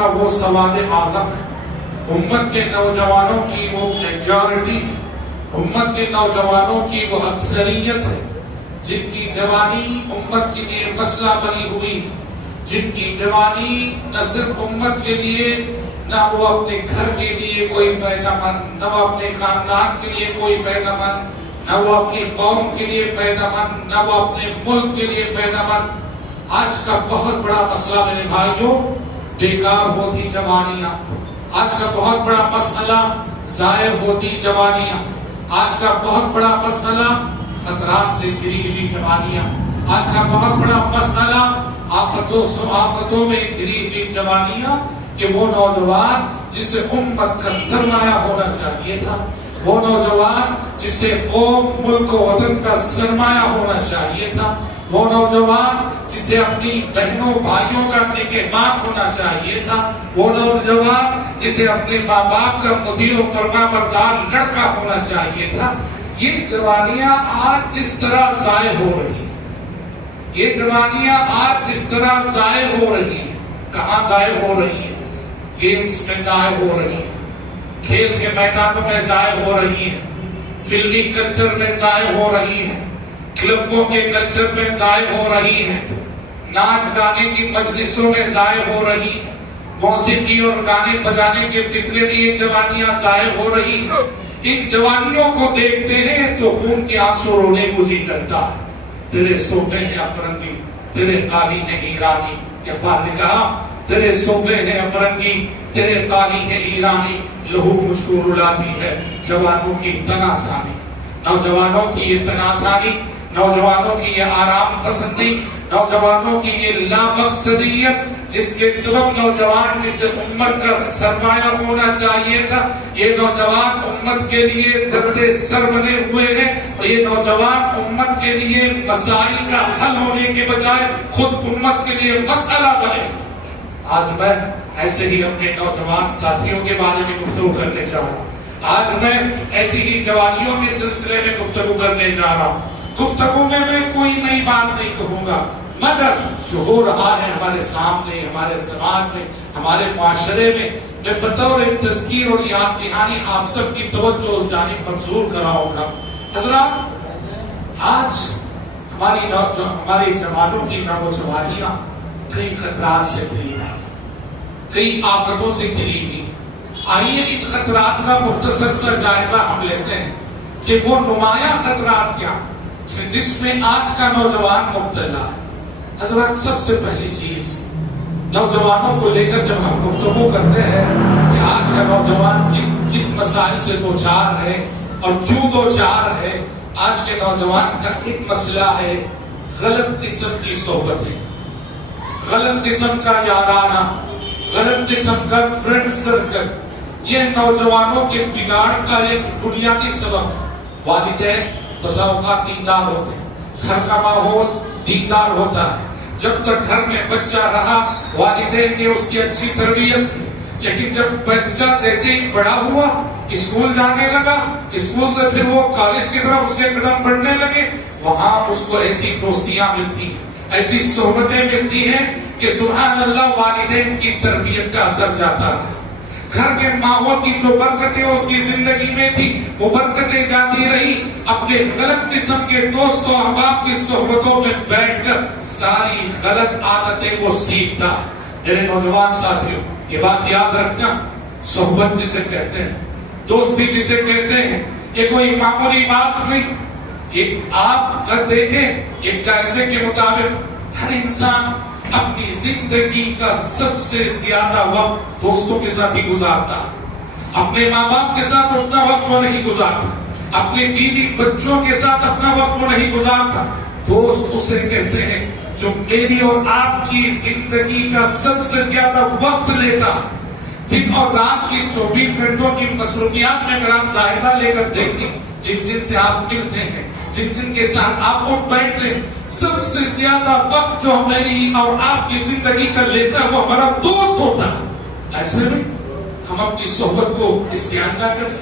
کا وہ سواد اعظم ہے، امت کے نوجوانوں کی وہ میجورٹی ہے، امت کے نوجوانوں کی وہ اکثریت ہے جن کی جوانی امت کے لیے مسئلہ بنی ہوئی، جن کی جوانی نہ صرف امت کے لیے، نہ وہ اپنے گھر کے لیے کوئی فائدہ مند، نہ وہ اپنے خاندان کے لیے کوئی فائدہ مند، نہ وہ اپنی قوم کے لیے فائدہ مند، نہ وہ اپنے ملک کے لیے فائدہ مند۔ آج کا بہت بڑا مسئلہ میرے بھائیوں بیکار ہوتی جوانیاں، آج کا بہت بڑا مسئلہ ضائع ہوتی جوانیاں، آج کا بہت بڑا مسئلہ خطرات سے گھری ہوئی جوانیاں، آج کا بہت بڑا مسئلہ آفتوں میں گھری ہوئی جوانیاں، کہ وہ نوجوان جسے امت کا سرمایہ ہونا چاہیے تھا، وہ نوجوان جسے قوم ملک و وطن کا سرمایہ ہونا چاہیے تھا، وہ نوجوان جسے اپنی بہنوں بھائیوں کا نگہبان ہونا چاہیے تھا، وہ نوجوان جسے اپنے ماں باپ کا مطیع و فرما بردار لڑکا ہونا چاہیے تھا۔ یہ جوانیاں آج جس طرح ضائع ہو رہی ہیں، یہ جوانیاں آج جس طرح ضائع ہو رہی ہیں، کہاں ضائع ہو رہی ہیں؟ گیمز میں ضائع ہو رہی ہیں، کھیل کے میدانوں میں ضائع ہو رہی ہیں، فلمی کلچر میں ضائع ہو رہی ہیں، کلبوں کے کلچر میں ضائع ہو رہی ہیں، ناچ گانے کی مجلسوں میں ضائع ہو رہی ہیں، موسیقی اور گانے بجانے کے فکرے میں یہ جوانیاں ضائع ہو رہی ہیں۔ ان جوانیوں کو دیکھتے ہیں تو خون کے آنسو رونے کو جی کرتا ہے۔ تیرے صوفے ہیں افرنگی، تیرے قالی ہیں ایرانی، اقبال نے کہا تیرے صوفے ہیں افرنگی، تیرے قالی ہیں ایرانی، لہو مجھ کو رلاتی ہے جوانوں کی تناسانی، نوجوانوں کی یہ تناسانی، نوجوانوں کی یہ آرام پسندی، نوجوانوں کی یہ لامقصدیت، جس کے سبب نوجوان جسے امت کا سرمایہ ہونا چاہیے تھا، یہ نوجوان امت کے لیے درد سر بنے ہوئے ہیں، اور یہ نوجوان امت کے لیے مسائل کا حل ہونے کے بجائے خود امت کے لیے مسئلہ بنے۔ آج میں ایسے ہی اپنے نوجوان ساتھیوں کے بارے میں گفتگو کرنے جا رہا ہوں، آج میں ایسی ہی جوانیوں کے سلسلے میں گفتگو کرنے جا رہا ہوں۔ گفتگو میں کوئی نئی بات نہیں کہوں گا، مگر جو ہو رہا ہے ہمارے سامنے، ہمارے سماج میں، ہمارے معاشرے میں، میں بطور تذکیر اور یاد دہانی آپ سب کی توجہ اس جانب منظور کراؤں گا۔ حضرات، آج ہماری جوانوں کی نوجوانیاں کئی خطرات سے گھری ہیں، کئی آفتوں سے گھری ہوئی۔ آئیے ان خطرات کا مختصر سا جائزہ ہم لیتے ہیں کہ وہ نمایاں خطرات کیا جس میں آج کا نوجوان مبتلا ہے۔ حضرات، سب سے پہلی چیز نوجوانوں کو لے کر جب ہم گفتگو کرتے ہیں کہ آج کا نوجوان کس مسائل سے دوچار ہے اور کیوں دوچار ہے، آج کے نوجوان کا ایک مسئلہ ہے غلط قسم کی صحبتیں، غلط قسم کا یارانہ، غلط قسم کا فرینڈ سرکل۔ یہ نوجوانوں کے بگاڑ کا ایک بنیادی سبب ہے۔ والدین بسا اوقات دیندار ہوتے ہیں، گھر کا ماحول دیندار ہوتا ہے، جب تک گھر میں بچہ رہا والدین نے اس کی اچھی تربیت کی، لیکن جب بچہ جیسے ہی بڑا ہوا، اسکول جانے لگا، اسکول سے پھر وہ کالج کی طرف اس کے قدم بڑھنے لگے، وہاں اس کو ایسی دوستیاں ملتی ہیں، ایسی صحبتیں ملتی ہیں کہ سبحان اللہ والدین کی تربیت کا اثر جاتا رہا۔ گھر کے ماحول کی جو برکتیں اس کی زندگی میں تھی وہ برکتیں جاتی رہی، اپنے غلط قسم کے دوستوں احباب کی صحبتوں میں بیٹھ کر ساری غلط عادتیں وہ سیکھتا ہے۔ میرے نوجوان ساتھیوں، یہ بات یاد رکھنا، صحبت جسے کہتے ہیں، دوستی جسے کہتے ہیں، یہ کوئی معمولی بات نہیں۔ یہ آپ اگر دیکھیں ایک جائزے کے مطابق ہر انسان اپنی زندگی کا سب سے زیادہ وقت دوستوں کے ساتھ ہی گزارتا ہے، اپنے ماں باپ کے ساتھ اتنا وقت وہ نہیں گزارتا، اپنے بیوی بچوں کے ساتھ اپنا وقت وہ نہیں گزارتا۔ دوست اسے کہتے ہیں جو میری اور آپ کی زندگی کا سب سے زیادہ وقت لیتا ہے۔ دن اور رات کی 24 گھنٹوں کی مصروفیات میں اگر آپ جائزہ لے کر دیکھیں، جن سے آپ ملتے ہیں، جن کے ساتھ آپ اٹھ بیٹھتے ہیں، سب سے زیادہ وقت جو ہماری اور آپ کی زندگی کا لیتا ہے وہ ہمارا دوست ہوتا ہے۔ ایسے میں ہم اپنی صحبت کو استعان نہ کریں،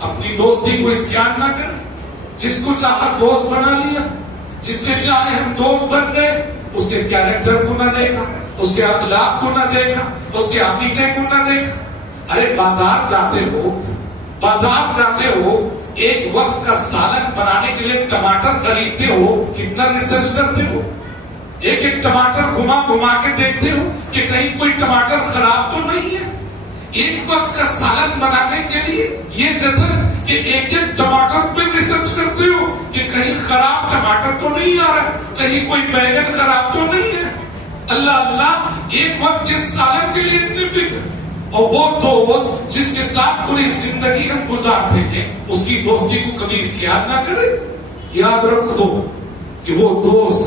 اپنی دوستی کو استعان نہ کریں۔ جس کو چاہا دوست بنا لیا، جس نے چاہے ہم دوست بن گئے، اس کے کیریکٹر کو نہ دیکھا، اس کے اخلاق کو نہ دیکھا، اس کے عقیدے کو نہ دیکھا. ارے بازار جاتے ہو ایک وقت کا سالن بنانے کے لیے ٹماٹر خریدتے ہو، کتنا ریسرچ کرتے ہو؟ ایک ٹماٹر گھما کے دیکھتے ہو کہ کہیں کوئی ٹماٹر خراب تو نہیں ہے. ایک وقت کا سالن بنانے کے لیے یہ جتن کہ ایک ٹماٹر پہ ریسرچ کرتے ہو کہ کہیں خراب ٹماٹر تو نہیں آ رہا، کہیں کوئی بیگن خراب تو نہیں ہے. اللہ ایک وقت کے سالن کے لیے اتنی فکر. اور وہ دوست جس کے ساتھ پوری زندگی ہم گزارتے ہیں، اس کی دوستی کو کبھی یاد نہ کرے. یاد رکھو کہ وہ دوست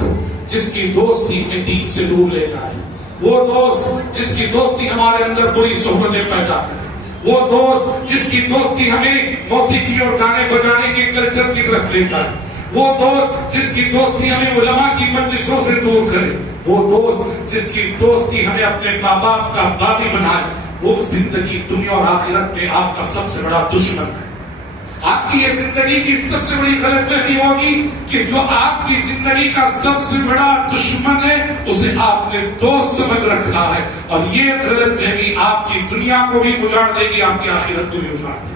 جس کی دوستی ہمیں دین سے دور لے جائے، وہ دوست جس کی دوستی ہمارے اندر بری صحبتیں پیدا کرے، وہ دوست جس کی دوستی ہمیں موسیقی اور گانے بجانے کے کلچر کی طرف لے جائے، وہ دوست جس کی دوستی ہمیں علماء کی مجلسوں سے دور کرے، وہ دوست جس کی دوستی ہمیں اپنے ماں باپ کا باغی بنائے، وہ زندگی دنیا اور آخرت میں آپ کا سب سے بڑا دشمن ہے. آپ کی یہ زندگی کی سب سے بڑی غلط فہمی ہوگی کہ جو آپ کی زندگی کا سب سے بڑا دشمن ہے اسے آپ نے دوست سمجھ رکھا ہے، اور یہ غلط فہمی آپ کی دنیا کو بھی اجاڑ دے گی، آپ کی آخرت کو بھی اجاڑ دے گی.